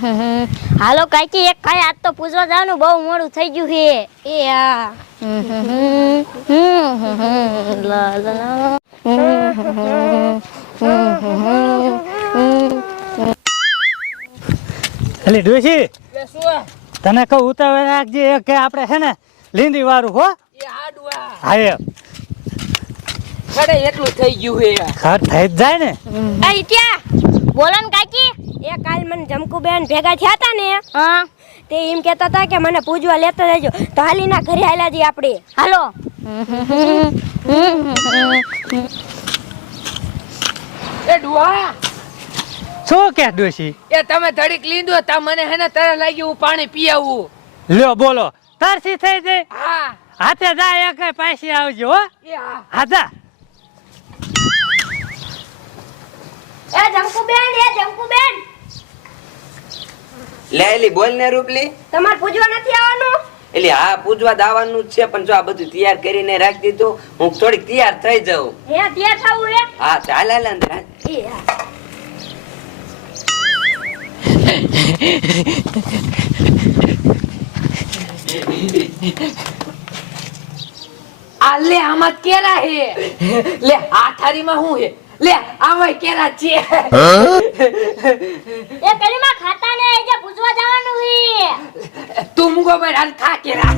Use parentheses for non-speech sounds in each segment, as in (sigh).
(laughs) હાલો કાકી એક ખાય આજ તો પૂજવા જવાનું બહુ મોડું થઈ ગયું છે. એ હા લા લા લા. એટલે ડોશી તને કહું ઉતાવળ રાખજે કે આપણે છે ને લીંડી વાળું હો? હા એટલું થઈ ગયું હે ખર થઈ જાય ને. બોલો ને કાકી. એ કાલ મને જમકુબેન ભેગા થયા હતા ને હા. તે એમ કહેતા હતા કે મને પૂજવા લેતા જજો તો હાલીના ઘરે હાલ્યા જઈએ આપણે. હાલો. એ ડુઆ. શું કે ડોશી? એ તમે ધડીક લીધો તા મને હે ને તરસ લાગી હું પાણી પી આવું. લ્યો બોલો. તરસી થઈ જાય હા. હાથે જા એક પાછી આવજો હો. એ હા. હા જા. એ જમકુબેન એ જમકુબેન. લે એલી બોલ ને રૂપલી. તમારે પૂજવા નથી આવવાનું? એટલે હા પૂજવા દાવાનું જ છે પણ જો આ બધું તૈયાર કરીને રાખી દીધું હું થોડીક તૈયાર થઈ જાઉં. હે તૈયાર થવું હે? હા ચાલ હાલ અંદર આલે આ લે આમાં કેરા હે? લે આ થારીમાં હું હે? લે આમાં કેરા છે. એ કરીમાં ખાતા ને જે પૂજવા જવાનું છે તું મુગો ભાઈ હાલ ખા કેરા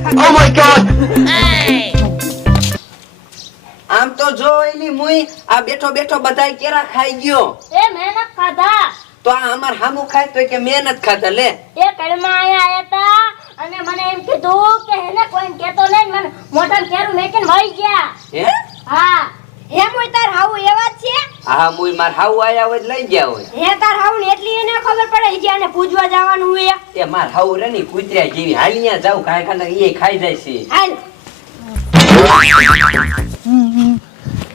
આમ તો જો એલી મુઈ આ બેઠો બેઠો બધાય કેરા ખાઈ ગયો. એ મહેનત ખાધા. તો આ અમાર હામુ ખાય તો કે મહેનત ખાતા લે. એ કડમાં આયા આયા તા અને મને એમ કીધું કે હેને કોઈ કેતો નહીં મને મોટા કેરું મેકીને વહી ગયા. હે? હા. હે મોય તાર હાવું એવા છે? હા મુઈ માર હાવ આયા હોય લઈ ગયા હોય. હે તાર હાવું ને એટલી એને ખબર પડે? કે આને પૂજવા જવાનું હોય એ માર હાવ રની કૂતર્યા જેવી હાલિયા જાવ. ખાય ખાને એ ખાઈ જાય છે. હાલ.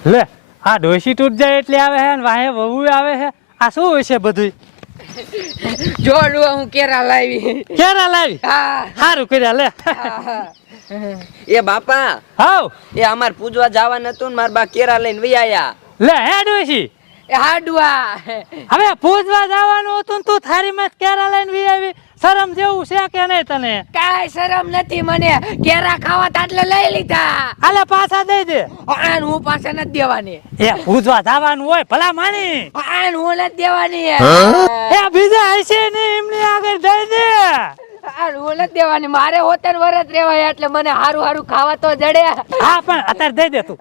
લે આ ડોશી તૂટ જાય એટલે આવે છે ને વાહે વહુ આવે છે આ શું હોય છે બધું જોડું હું કેરા લાવી. કેરા લાવી? હા. સારું કર્યા લે. (laughs) એ બાપા હાવ એ અમાર પૂજવા જવા નતું ને માર બા કેરા લઈને વઈ આયા. લે હે એ હાડવા (laughs) હવે પૂજવા જવાનું હતું તું થારી માં કેરા લઈને વી આવી. શરમ જેવું છે કે નહીં તને? કાઈ શરમ નથી મને. કેરા ખાવા તાટલે લઈ લીધા. આલે પાછા દઈ દે. આન હું પાછા નથી દેવાની. એ પૂજવા જવાનું હોય ભલા માની. આન હું નથી દેવાની. એ બીજા હશે ને એમની આગળ હું નથી દેવાની. મારે હોતર વરત રેવાય એટલે મને હારું હારું ખાવા તો જડે. હા પણ અત્યારે દઈ દે તું.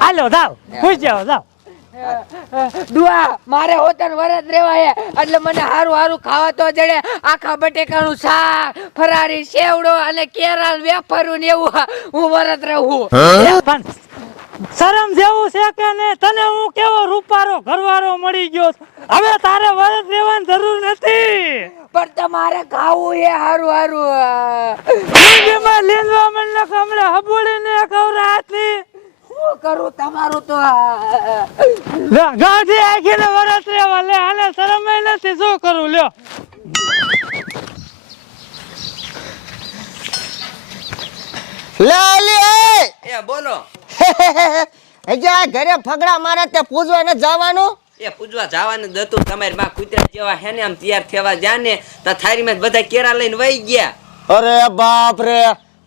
હાલો જાવ પૂછ જાવ જાવ દુઆ મારે હોતર વરત રેવાય એટલે મને હારું હારું ખાવા તો જડે. આખા બટેકાનું શાક ફરારી સેવડો અને કેરા વેફરું ને એવું. હું વરત રહું. પણ શરમ જેવું છે કે ને તને હું કેવો રૂપારો ઘરવાળો મળી ગયો હવે તારે વરત રહેવાની જરૂર નથી. પણ તમારે ખાવું એ હારું હારું લીલવા મન મને કમળે હબોડીને કવરા હાથની શું કરું તમારું તો લે ગાંઠી આખીને વરસ રહેવા લે આને શરમ નથી શું કરું લ્યો લાલી એ બોલો ઘરે ફગડા મારે તે પૂજવા ન જવાનું એ પૂજવા જવાનું દતું તમારી માં કૂતરા જેવા હે ને આમ તૈયાર થવા જાને તો થારી માં બધા કેરા લઈને વહી ગયા. અરે બાપ રે.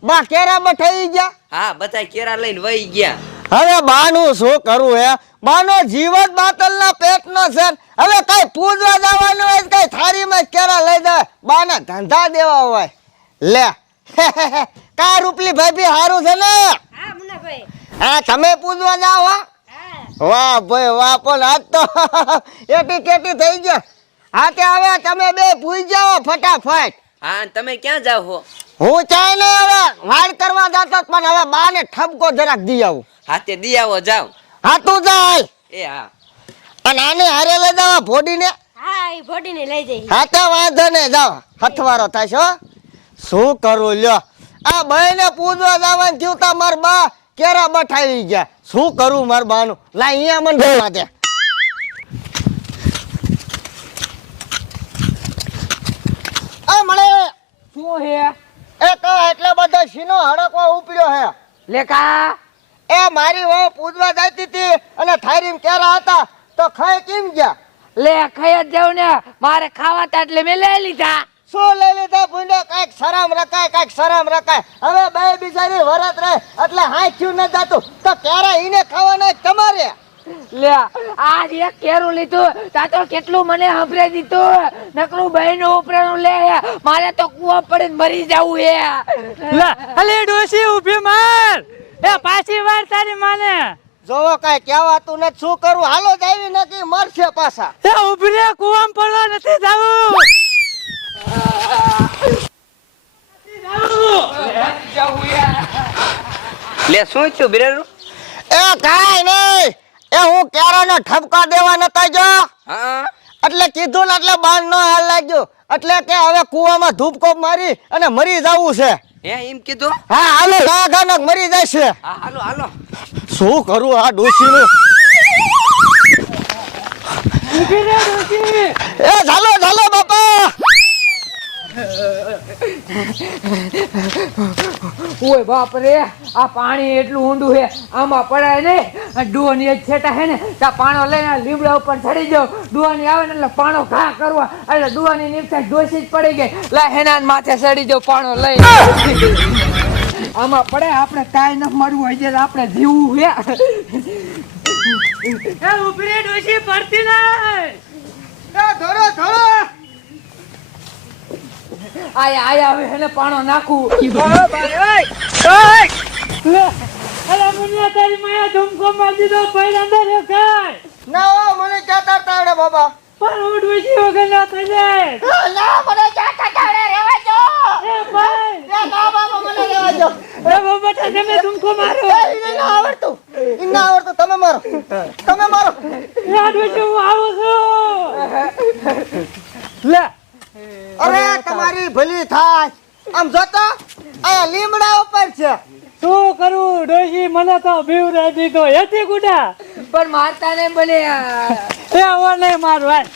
બા કેરા બઠાઈ ગયા? હા બધા કેરા લઈને વહી ગયા. હવે બાનું શું કરું હે? બાનો જીવત બાતલ ના પેટ નો. છે હવે કઈ પૂજવા જવાનું હોય કઈ થારી માં કેરા લઈ દે બાના ધંધા દેવા હોય. લે. (laughs) કા રૂપલી ભાભી હારું છે ને? હા ભાઈ હા તમે પૂજવા જાવ હા. વાહ ભાઈ વાહ પણ આજ તો (laughs) એટી કેટી થઈ ગયા. હા તે હવે તમે બે પૂજ જાઓ ફટાફટ. હા તમે ક્યાં જાવ હો? હું ચાય ને હવે વાડ કરવા જતો પણ હવે બા ને ઠપકો જરાક દી આવું. હાથે દી આવો જાવ. હા તું જાય. એ હા. અને આને હારે લઈ જાવ ભોડીને. હા એ ભોડીને લઈ જઈ હા તો વાંધો ને જાવ હથવારો થશે હો. શું કરું લ્યો? આ બહેને પૂજવા જવાનું થયું તા માર બા કેરા બઠાવી ગયા. શું કરું માર બાનું? લા અહીંયા મને ભેવા દે આ મળે. શું હે? એ તો એટલે બધો શીનો હડકવા ઉપડ્યો હે. લેકા એ મારી વહુ પૂજવા જતી હતી અને થારીમ કેરા હતા? તો ખાઈ કેમ ગયા? લે ખાઈ જ જાવ ને. મારે ખાવા તા એટલે મેં લઈ લીધા. શું લઈ લીધા ભૂંડો? કાંઈક શરમ રકાય કાંઈક શરમ રકાય હવે બે બિચારી વરત રહે એટલે હાંચ્યું ન જાતું. તો ક્યારે ઈને ખાવાના તમારે? લે આ એક કેરું લીધું તા તો કેટલું મને હંભરે દીધું. નકરું બહેનો ઉપરાનું લે મારે તો કુવા પડે મરી જવું હે. લે અલી ડોશી ઊભી માર. એ પાછી વાર તારી માને. જોવો કાંઈ કહેવાતું નથી. શું કરું? હાલો જ આવી નથી મરશે પાછા. એ ઊભી રે કુવામ પડવા નથી જાવું. શું થયું બિરેરું એ કાઈ નહીં. એ હું કેરોને ઠપકા દેવા નતા જો હા. એટલે કીધું ને એટલે બાર નો હાલ લાગ્યો. એટલે કે હવે કુવામાં ધૂપકો મારી અને મરી જવું છે. હે એમ કીધું? હા હાલો લાગાનક મરી જાય છે. હા હાલો હાલો. શું કરું આ ડોશીનું? એ ચાલો ચાલો બાપા. ઓય બાપ રે આ પાણી એટલું ઊંડું છે આમાં પડાય ને ડુવાની એક છેટા હે ને ત્યાં પાણો લઈને લીમડા ઉપર ચડી જાવ ડુવાની આવે ને એટલે પાણો ઘા કરવા. એટલે ડુવાની નીચે ડોસી જ પડી ગઈ. લા હેના માથે ચડી જાવ પાણો લઈ આમાં પડે આપણે કાંઈ ન મળવું હોય છે આપણે જીવવું હે. એ ડોસી પડતી ના ધરો ધરો. આયા આયા હવે હેને પાણો નાખું. લે અરે મુનિયા તારી માયા ધમકો મારી દીધો ભાઈ અંદર એ કાય ના ઓ મને ક્યાં તારતા આવડે બાબા? પણ હું ડોશી વગર ના થઈ જાય ના મને ક્યાં તારતા આવડે રેવા જો એ ભાઈ. એ ના બાબા મને રેવા જો એ બાબા તમે ધમકો મારો. એ, ના આવડતું. એ ના આવડતું. તમે મારો. તમે મારો. એ આ હું આવું છું. લે. અરે તમારી ભલી થાય. આમ જોતો આ લીમડા ઉપર છે. શું કરું? ડોશી મને તો બીવરા દીધો. એથી ગુડા પણ મારતા ને બને એ ઓ નહીં મારું હાલ.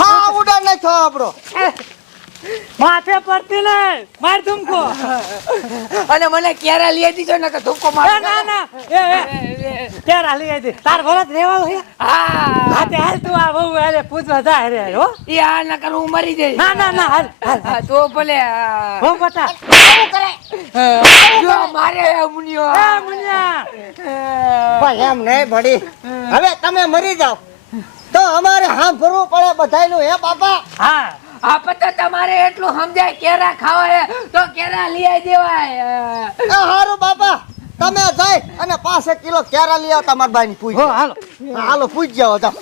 હા ઉડા નાખ્યો આપણો. માથે પડતી ને માર ધુમકો. અને મને ક્યારે લઈ દીધો ને કે ધુમકો માર ના ના એ એ. ક્યારે હાલી ગઈ તાર ભરત રેવા છે હા. હાથે હાલ તું આ બહુ હાલે પૂછવા જા રે હો. એ હાલ ના કર હું મરી જઈ ના ના ના હાલ હાલ તો ભલે હો. બતા જો મારે મુનિયો. એ મુનિયા. પણ એમ નહીં ભડી હવે તમે મરી જાઓ. તો અમારે સાંભળવું પડે બધાયનું હે બાપા? હા. આ પતા તમારે એટલું સમજાય કેરા ખાવા હે તો કેરા લઈ દેવાય. એ હારું બાપા તમે જઈ અને પાંચ કિલો કેરા લઈ આવો તમાર ભાઈ ની પૂછ હાલો. હાલો પૂછ જાવ જાઓ.